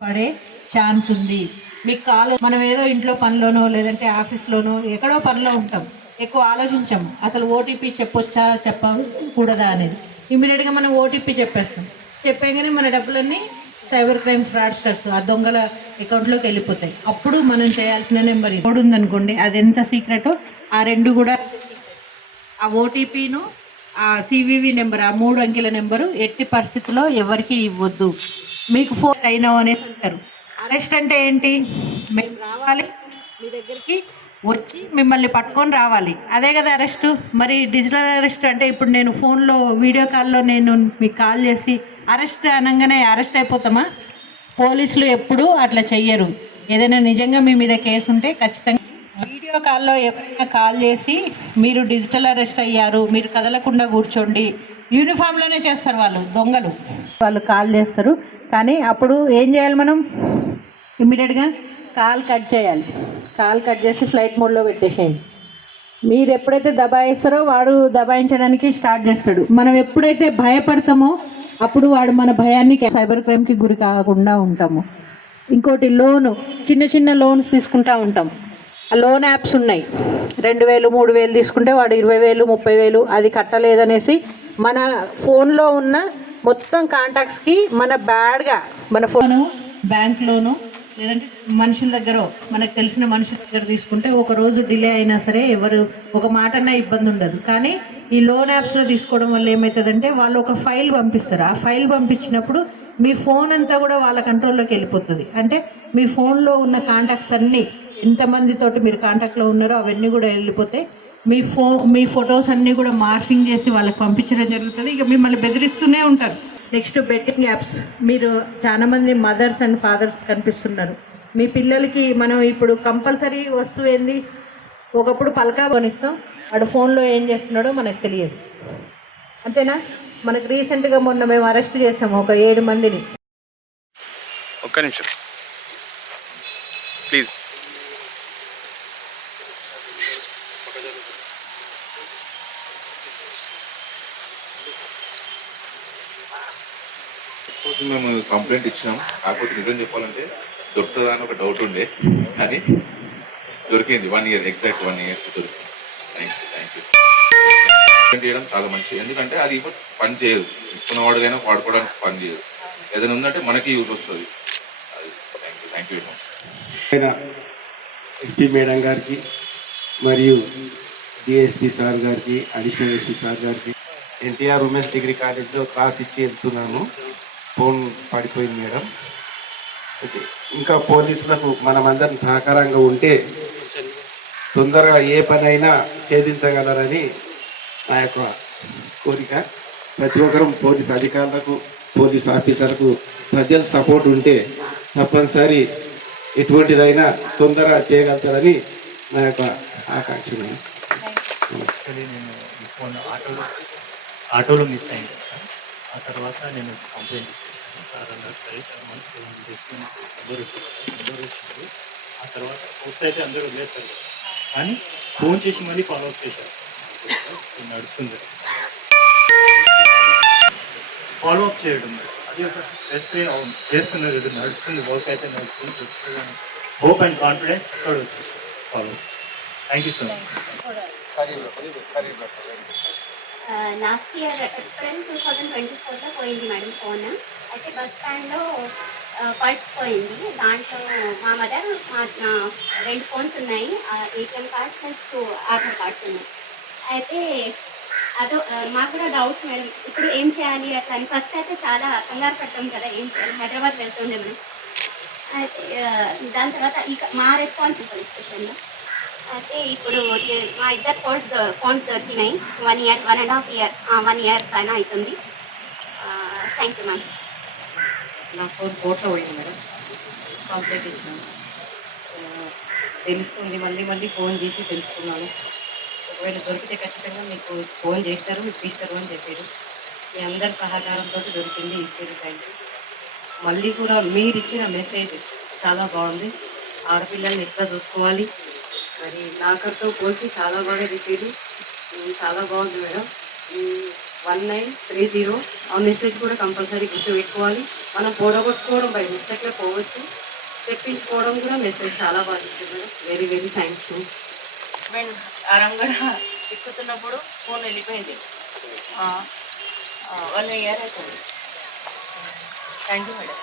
పడే ఛాన్స్ ఉంది. మీకు కాల్ మనం ఏదో ఇంట్లో పనిలోనో లేదంటే ఆఫీస్లోనో ఎక్కడో పనిలో ఉంటాం. ఎక్కువ ఆలోచించాం. అసలు ఓటీపీ చెప్పొచ్చా చెప్పకూడదా అనేది. ఇమీడియట్గా మనం ఓటీపీ చెప్పేస్తాం. చెప్పగానే మన డబ్బులన్నీ సైబర్ క్రైమ్ ఫ్రాడ్స్టర్స్ ఆ దొంగల అకౌంట్లోకి వెళ్ళిపోతాయి. అప్పుడు మనం చేయాల్సిన నెంబర్ ఇది. కోడ్ ఉందనుకోండి అది ఎంత సీక్రెటో ఆ రెండు కూడా ఆ ఓటీపీను ఆ సివివి నెంబర్ ఆ మూడు అంకెల నెంబరు ఎట్టి పరిస్థితుల్లో ఎవరికి ఇవ్వద్దు. మీకు ఫోన్ అయినావు అనేసి అంటారు. అరెస్ట్ అంటే ఏంటి? మేము రావాలి మీ దగ్గరికి వచ్చి మిమ్మల్ని పట్టుకొని రావాలి. అదే కదా అరెస్ట్. మరి డిజిటల్ అరెస్ట్ అంటే ఇప్పుడు నేను ఫోన్లో వీడియో కాల్లో నేను మీకు కాల్ చేసి అరెస్ట్ అనగానే అరెస్ట్ అయిపోతామా? పోలీసులు ఎప్పుడూ అట్లా చెయ్యరు. ఏదైనా నిజంగా మీ మీద కేసు ఉంటే ఖచ్చితంగా వీడియో కాల్లో ఎవరైనా కాల్ చేసి మీరు డిజిటల్ అరెస్ట్ అయ్యారు మీరు కదలకుండా కూర్చోండి. యూనిఫామ్లోనే చేస్తారు వాళ్ళు దొంగలు. వాళ్ళు కాల్ చేస్తారు. కానీ అప్పుడు ఏం చేయాలి మనం? ఇమ్మీడియట్గా కాల్ కట్ చేయాలి. కాల్ కట్ చేసి ఫ్లైట్ మోడ్లో పెట్టేసేయండి. మీరు ఎప్పుడైతే దబాయిస్తారో వాడు దబాయించడానికి స్టార్ట్ చేస్తాడు. మనం ఎప్పుడైతే భయపడతామో అప్పుడు వాడు మన భయాన్ని సైబర్ క్రైమ్కి గురి కాకుండా ఉంటాము. ఇంకోటి లోను చిన్న చిన్న లోన్స్ తీసుకుంటా ఉంటాం. ఆ లోన్ యాప్స్ ఉన్నాయి. రెండు వేలు మూడు వేలు తీసుకుంటే వాడు ఇరవై వేలు ముప్పై వేలు అది కట్టలేదనేసి మన ఫోన్లో ఉన్న మొత్తం కాంటాక్ట్స్కి మన బ్యాడ్గా మన ఫోన్ బ్యాంక్ లోను లేదంటే మనుషుల దగ్గర మనకు తెలిసిన మనుషుల దగ్గర తీసుకుంటే ఒక రోజు డిలే అయినా సరే ఎవరు ఒక మాటన్నా ఇబ్బంది ఉండదు. కానీ ఈ లోన్ యాప్స్లో తీసుకోవడం వల్ల ఏమవుతుందంటే వాళ్ళు ఒక ఫైల్ పంపిస్తారు. ఆ ఫైల్ పంపించినప్పుడు మీ ఫోన్ అంతా కూడా వాళ్ళ కంట్రోల్లోకి వెళ్ళిపోతుంది. అంటే మీ ఫోన్లో ఉన్న కాంటాక్ట్స్ అన్నీ ఎంతమందితోటి మీరు కాంటాక్ట్లో ఉన్నారో అవన్నీ కూడా వెళ్ళిపోతాయి మీ ఫో మీ ఫొటోస్ అన్నీ కూడా మార్ఫింగ్ చేసి వాళ్ళకి పంపించడం జరుగుతుంది. ఇక మిమ్మల్ని బెదిరిస్తూనే ఉంటారు. Next betting apps. మీరు చాలా మంది మదర్స్ అండ్ ఫాదర్స్ కనిపిస్తున్నారు. మీ పిల్లలకి మనం ఇప్పుడు కంపల్సరీ వస్తువు ఏంది? ఒకప్పుడు పలకా కొనిస్తాం వాడు ఫోన్లో ఏం చేస్తున్నాడో మనకు తెలియదు. అంతేనా? మనకు రీసెంట్గా మొన్న మేము అరెస్ట్ చేసాము ఒక ఏడు మందిని. ఒక్క నిమిషం. ప్లీజ్ రోజు మేము కంప్లైంట్ ఇచ్చినాం. కాకపోతే నిజం చెప్పాలంటే దొరుకుతుందా అని ఒక డౌట్ ఉండే. కానీ దొరికింది. One year exact one year దొరికింది. Thank you thank you complaint చేయడం చాలా మంచిది. ఎందుకంటే అది ఇప్పుడు పని చేయదు. తీసుకున్నవాడుగైనా వాడుకోవడానికి పని చేయదు. ఏదైనా ఉందంటే మనకి యూజ్ వస్తుంది. అది thank you thank you very much SP madam గారికి మరియు డిఎస్పి సార్ గారికి అడిషనల్ ఎస్పీ సార్ గారికి ఎన్టీఆర్ ఉమెన్స్ డిగ్రీ కాలేజ్లో క్లాస్ ఇచ్చి వెళ్తున్నాను. ఫోన్ పడిపోయింది మేడం. ఓకే ఇంకా పోలీసులకు మనమందరం సహకారంగా ఉంటే తొందరగా ఏ పని అయినా ఛేదించగలరని నా యొక్క కోరిక. ప్రతి ఒక్కరూ పోలీస్ అధికారులకు పోలీస్ ఆఫీసర్లకు ప్రజల సపోర్ట్ ఉంటే తప్పనిసరి ఎటువంటిదైనా తొందరగా చేయగలుగుతారని నా యొక్క ఆకాంక్ష ఆటోలో ఆటోలో మిస్ అయింది ఆ తర్వాత నేను కంప్లైంట్ ఇచ్చేసాను సార్ అన్నారు సరే సార్ మనకి తీసుకుని నెంబర్ ఇచ్చింది ఆ తర్వాత ఫోర్స్ అయితే అందరూ వదిలేస్తారు. కానీ ఫోన్ చేసి మళ్ళీ ఫాలో అప్ చేశారు. నడుస్తుంది ఫాలో అప్ చేయడం అది ఒక స్ట్రెస్ ఫ్రీ అవును. చేస్తున్నారు ఇది నడుస్తుంది వర్క్ అయితే నడుస్తుంది హోప్ అండ్ కాన్ఫిడెన్స్ అక్కడ వచ్చేసి follow thank you so much last year April two thousand twenty ఫోర్లో పోయింది మేడం ఫోన్ అయితే బస్ స్టాండ్లో పర్స్ పోయింది. దాంట్లో మా మదర్ మా రెండు ఫోన్స్ ఉన్నాయి. ATM card plus two Aadhaar cards ఉన్నాయి. అయితే అదో మాకు కూడా డౌట్ మేడం. ఇప్పుడు ఏం చేయాలి? అట్లా అని ఫస్ట్ అయితే చాలా కంగారు పడతాం కదా ఏం చేయాలి? హైదరాబాద్ వెళ్తుండే మనం అయితే దాని తర్వాత ఇక మా రెస్పాన్సిబుల్ స్టేషన్లో అయితే ఇప్పుడు మా ఇద్దరు ఫోన్స్ ఫోన్స్ దొరికినాయి. One year one and half year one year పైన అవుతుంది థ్యాంక్ యూ మ్యామ్. నా ఫోన్ కోట్లో పోయింది మేడం. కంప్లైంట్ ఇచ్చినాను. తెలుస్తుంది. మళ్ళీ మళ్ళీ ఫోన్ చేసి తెలుసుకున్నాను. ఒకవేళ దొరికితే ఖచ్చితంగా మీకు ఫోన్ చేస్తారు ఇప్పిస్తారు అని చెప్పారు. మీ అందరి సహకారంతో దొరికింది ఇచ్చేది థ్యాంక్ యూ. మళ్ళీ కూడా మీరు ఇచ్చిన మెసేజ్ చాలా బాగుంది. ఆడపిల్లల్ని ఎట్లా చూసుకోవాలి? మరి నాకతో పోల్చి చాలా బాగా చెప్పారు చాలా బాగుంది madam. One nine three zero. ఆ మెసేజ్ కూడా కంపల్సరీ గుర్తుపెట్టుకోవాలి. మనం పోడగొట్టుకోవడం బై మిస్టేక్లో పోవచ్చు. తెప్పించుకోవడం కూడా మెసేజ్ చాలా బాగా ఇచ్చారు madam. Very very thank you మేము అరంగడ ఎక్కుతున్నప్పుడు ఫోన్ వెళ్ళిపోయింది. వన్ ఇయర్ అవుతుంది థ్యాంక్ యూ మేడం